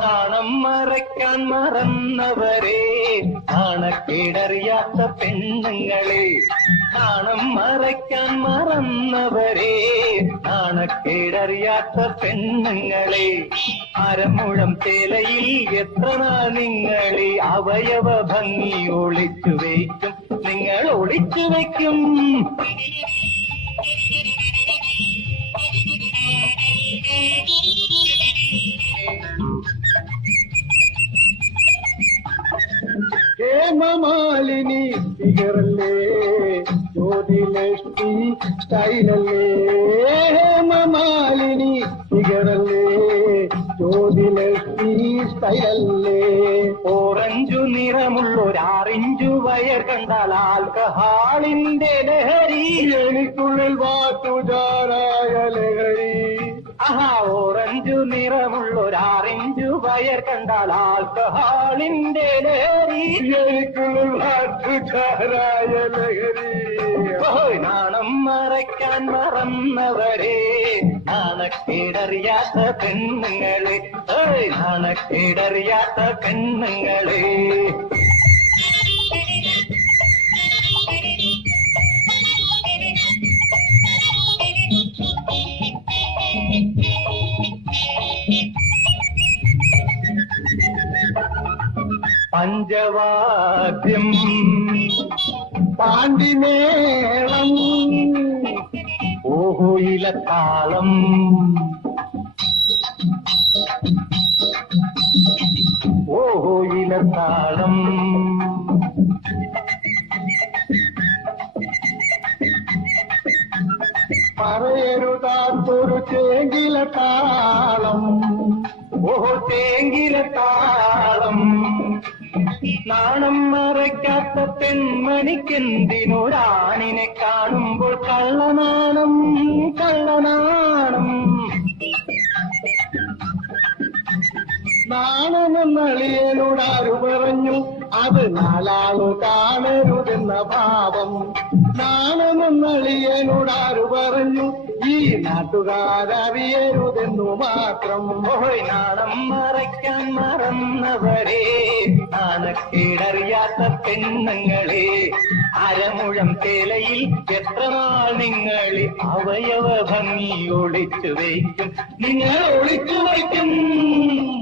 മറയ്ക്കാൻ മറന്നവരെ നാണക്കേടറിയാത്ത പെണ്ണുങ്ങളെ നാണം മറയ്ക്കാൻ മറന്നവരെ നാണക്കേടറിയാത്ത പെണ്ണുങ്ങളെ. അരമുഴം തേലയിൽ എത്ര നാൾ നിങ്ങളെ അവയവ ഭംഗി ഒളിച്ചു വയ്ക്കും? നിങ്ങൾ ഒളിച്ചു വയ്ക്കും. ഹേമമാലിനി ഫിഗറല്ലേ ജ്യോതിലക്ഷ്മി സ്റ്റൈലല്ലേ? ഹേമമാലിനി ഫിഗറല്ലേ ജ്യോതിലക്ഷ്മി സ്റ്റൈലല്ലേ? ഓറഞ്ചു നിറമുള്ളൊരാറിഞ്ചു വയർ കണ്ടാൽ ആൽക്കഹാളിന്റെ ലഹരി. എനിക്കുള്ളിൽ വാറ്റുചാരായ നിറമുള്ളൊരാറിഞ്ചു വയർ കണ്ടാൽ ആൽക്കഹാളിന്റെ ലഹരി. എനിക്കുള്ളിൽ വാറ്റുചാരായ ലഹരി. നാണം മറയ്ക്കാൻ മറന്നവരെ. നാണക്കേടറിയാത്ത പെണ്ണുങ്ങളെ. നാണക്കേടറിയാത്ത പെണ്ണുങ്ങളെ. പഞ്ചവാദ്യം. പാണ്ടിമേളം ഓഹോ ഓഹോയിലത്താളം. ഓഹോ ഇലത്താളം പറയരുതാത്തൊരു ചേങ്കില താളം ഓഹോ തേങ്കിലത്താളം. നാണം മറയ്ക്കാത്ത പെൺമണിക്കെന്തിനോടാണിനെ കാണുമ്പോൾ കള്ളനാണം കള്ളനാണം? നാണമെന്നളിയനോട് ആരു പറഞ്ഞു അത് നാലാളു കാണരുതെന്ന ഭാവം. നാണമെന്നളിയനോട് ആരു പറഞ്ഞു ഈ നാട്ടുകാരറിയരുതെന്നു മാത്രം നാണം മറയ്ക്കാൻ മറന്നവരെ. നാണക്കേടറിയാത്ത പെണ്ണുങ്ങളെ അരമുഴം തേലയിൽ എത്ര നാൾ നിങ്ങൾ അവയവ ഭംഗി ഒളിച്ചു വയ്ക്കും. നിങ്ങൾ ഒളിച്ചു വയ്ക്കും.